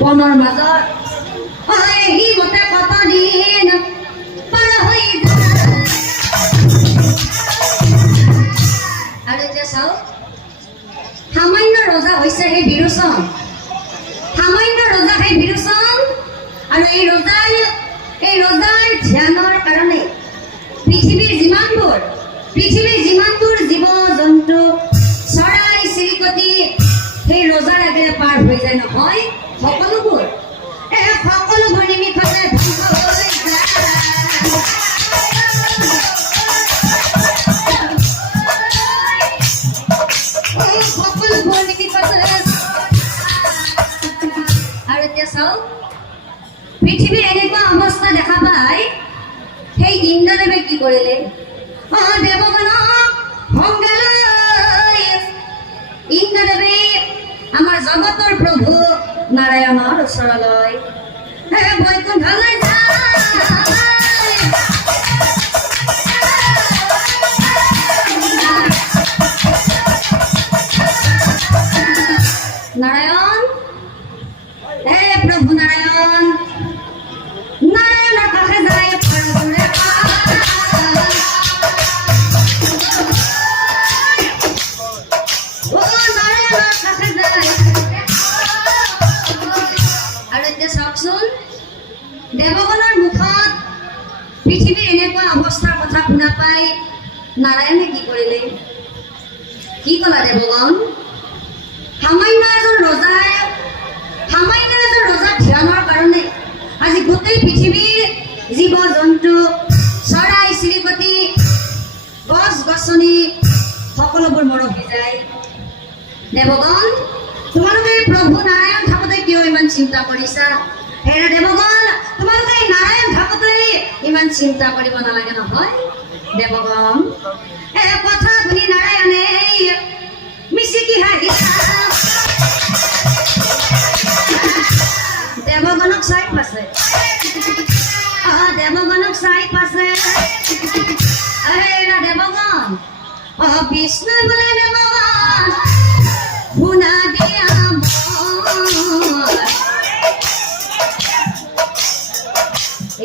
বনৰ মাজত এই গোটে কত দিন পাৰ হৈ যায়। আৰু এতিয়া চাওক, সামান্য ৰজা হৈছে সেই বিৰোচন, সামান্য ৰজা সেই বিৰোচন। আৰু এই ৰজাৰ ধ্যানৰ কাৰণে পৃথিৱীৰ যিমানবোৰ জীৱ জন্তু চৰাই চিৰিকটি সেই ৰজাৰ আগেৰে পাৰ হৈ যায় নহয়, সকলোবোৰ নিমিষতে ধ্বংস হৈ যায়। সকলোবোৰ নিমিষতে। আৰু এতিয়া চাওক, পৃথিৱীৰ এনেকুৱা অৱস্থা দেখা পায় সেই ইন্দ্ৰদেৱে কি কৰিলে, দেৱগণক সংজ্ঞালৈ ইন্দ্ৰদেৱে আমাৰ জগতৰ প্ৰভু নাৰায়ণৰ ওচৰলৈ বৈকুণ্ঠলৈ যায়। নাৰায়ণ, হে প্ৰভু নাৰায়ণ, নাৰায়ণেৰ কাছে যাই পৰদূৰে ও নাৰায়ণেৰ কাছে যাই। আৰু এতিয়া চাওকচোন, দেৱগণৰ মুখত পৃথিৱীৰ এনেকুৱা অৱস্থাৰ কথা শুনা পাই নাৰায়ণে কি কৰিলে, কি ক'লা দেৱগণ? সামান্য এজন ৰজাৰ ধ্যানৰ কাৰণে আজি গোটেই পৃথিৱীৰ জীৱ জন্তু চৰাই চিৰিকটি গছ গছনি সকলোবোৰ মৰহি যায়। দেৱগণ, তোমালোকে প্ৰভু নাৰায়ণ থাকোঁতে কিয় ইমান চিন্তা কৰিছা? হে দেৱগণ, তোমালোকে নাৰায়ণ থাকোঁতে ইমান চিন্তা কৰিব নালাগে নহয়। দেৱগণ, কথা শুনি নাৰায়ণে মিচিকি হাঁহিলা। দেৱগণক চাই পাছে, দেৱগণক চাই পাছে। দেৱগণ, বিষ্ণু বোলে দেৱগণ শুনা দিয়া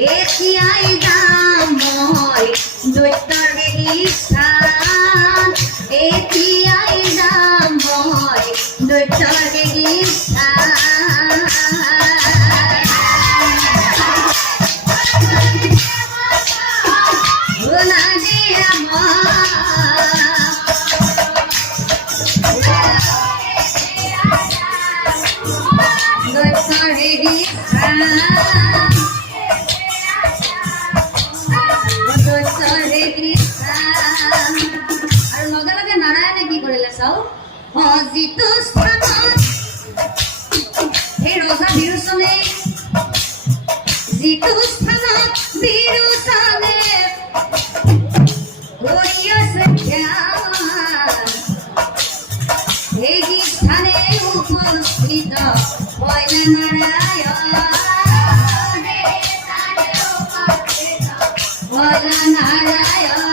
এতিয়াই যাম মই দৈত্যৰ স্থান, এতিয়াই যাম মই দৈত্যৰ স্থান। আৰু লগে লগে নাৰায়ণে কি কৰিলে চাওক, যিটো স্থানত সেই ৰজা বিৰোচনে, যিটো স্থানত বিৰোচনে কৰি আছে ধ্যান, সেই স্থানে উপস্থিত হয় নাৰায়ণ, হয় নাৰায়ণ।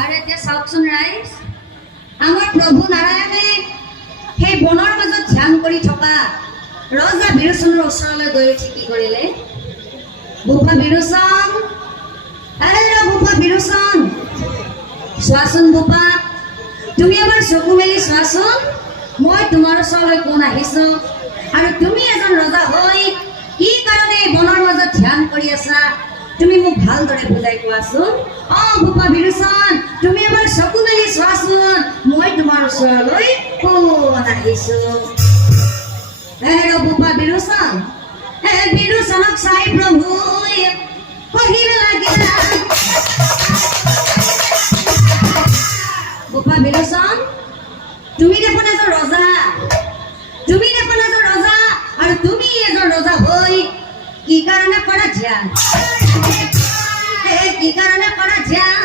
আৰু এতিয়া চাওকচোন ৰাইজ, আমাৰ প্ৰভু নাৰায়ণে সেই বনৰ মাজত ধ্যান কৰি থকা ৰজা বিৰোচনৰ ওচৰলৈ গৈ উঠি কি কৰিলে, ভূপা বিৰোচন, ভূপা বিৰোচন, চোৱাচোন ভূপা, তুমি এবাৰ চকু মেলি চোৱাচোন, মই তোমাৰ ওচৰলৈ কোন আহিছো, আৰু তুমি এজন ৰজা হৈ কি কাৰণে বনৰ মাজত ধ্যান কৰি আছা, তুমি মোক ভালদৰে বুজাই কোৱাচোন। ভূপা বিৰোচন, তুমি এবাৰ চকু মেলি চোৱাচোন, মই তোমাৰ ওচৰলৈ কোন আহিছো। ভূপা বিৰোচন, বিৰোচনক চাই প্ৰভুই কহিব লাগিলা, ভূপা বিৰোচন, তুমি দেখোন এজন ৰজা, আৰু তুমি এজন ৰজা হৈ কি কাৰণে কৰা ধ্যান, কি কাৰণে কৰা ধ্যান?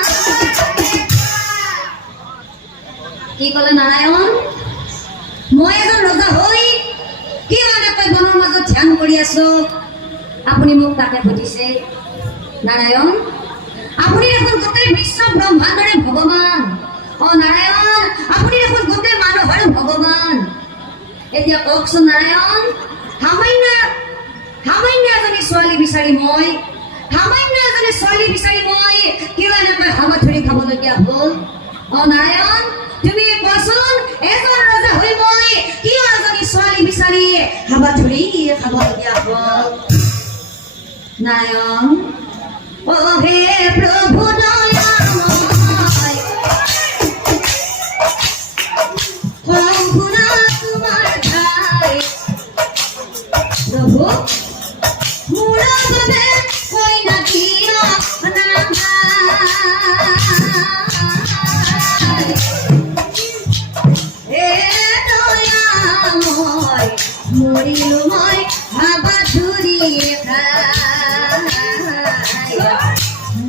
কি ক'লে নাৰায়ণ? মই এজন ৰজা হৈ কিয় এনেকৈ বনৰ মাজত ধ্যান কৰি আছো? আপুনি মোক তাকে সুধিছে। নাৰায়ণ, আপুনি দেখোন গোটেই বিশ্ব ব্ৰহ্মাণ্ডৰে ভগৱান। নাৰায়ণ, আপুনি দেখোন গোটেই মানুহৰ ভগৱান। এতিয়া কওকচোন নাৰায়ণ, সামান্য এজনী ছোৱালী বিচাৰি মই কিয় এনেকৈ হাবাথুৰি খাবলগীয়া হ'ল? নাৰায়ণ, তুমি কোৱাচোন, এজন ৰজা হৈ মই কিয় এজনী ছোৱালী বিচাৰি হাবাথুৰি খাবলগীয়া হ'ল? নাৰায়ণ, হে প্ৰভু দয়াময়, সম্পূৰ্ণ তোমাৰ ঠাই। প্ৰভু, মোৰ বাবে কইনা দিয় দয়াময়, মৰিলো মই হাবাথুৰি খাই,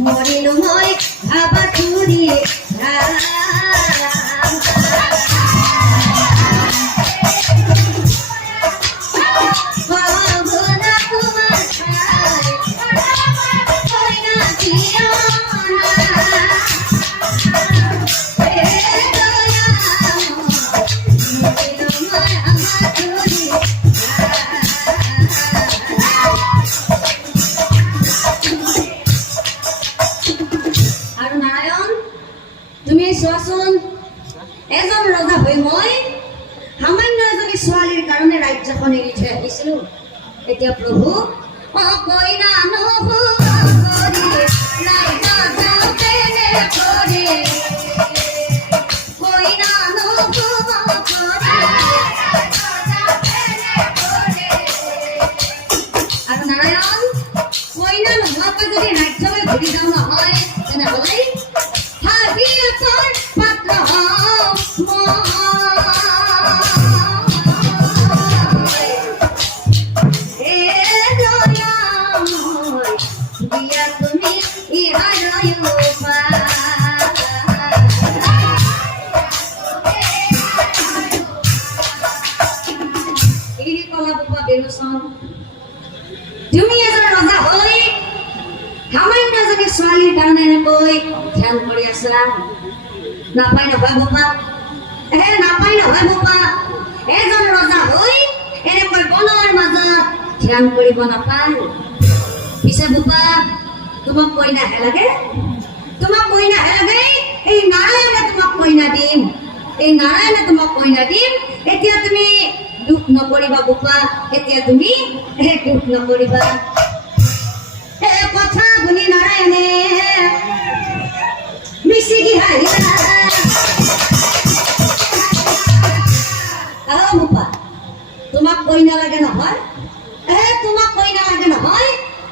মৰিলো মই হাবাথুৰি খাই। আৰু নাৰায়ণ, তুমি চোৱাচোন, এজন ৰজা হৈ মই সামান্য এজনী ছোৱালীৰ কাৰণে ৰাজ্যখন এৰি থৈ আহিছিলো। এতিয়া প্ৰভু, কইনা আৰু নাৰায়ণ, কইনা নোহোৱাকৈ যদি ৰাজ্যলৈ ঘূৰি যাওঁ নহয়, তেনেহ'লে ভাগীৰথৰ পাত্ৰ হওঁ মই। দিয়া তুমি ইহাৰয় উপায়। তুমি এজন ৰজা হৈ সামান্য এজনী ছোৱালীৰ কাৰণে এনেকৈ ধ্যান কৰি আছা? নাপায় নহয় বোপা, নাপায় নহয় বোপা। এজন ৰজা হৈ এনেকৈ বনৰ মাজত ধ্যান কৰিব নাপায়। পিছে বোপা, তোমাক কইনাহে লাগে? এই নাৰায়ণে তোমাক কইনা দিম, এতিয়া তুমি দুখ নকৰিবা বোপা, দুখ নকৰিবা। কথা শুনি নাৰায়ণে মিচিকি হাঁহিলা। বোপা, তোমাক কইনা লাগে নহয়?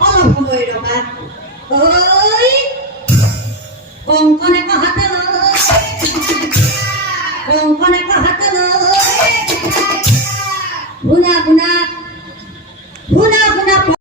অলপ সময় ৰবা। কংকনে